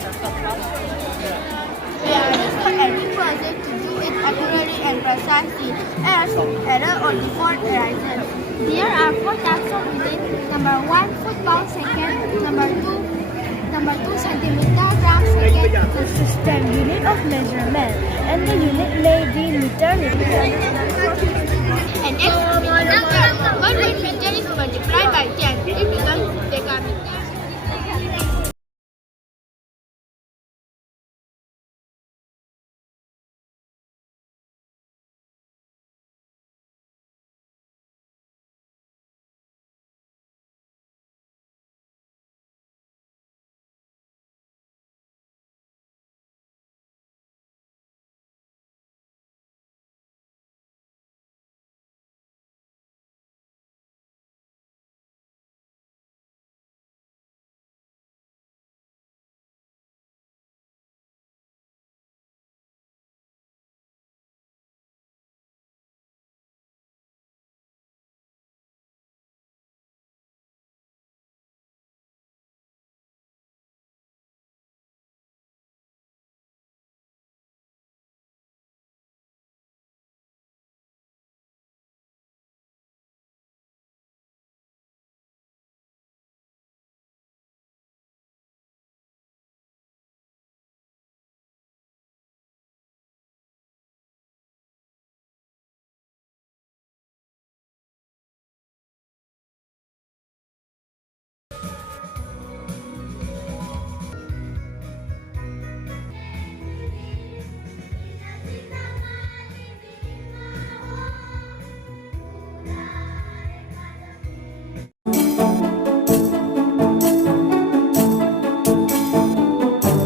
We are for any project to do it accurately and precisely as error or default arises. There are four types of unit. Number 1, foot-pound second. Number two centimeter gram second. The system unit of measurement, and the unit may be meter,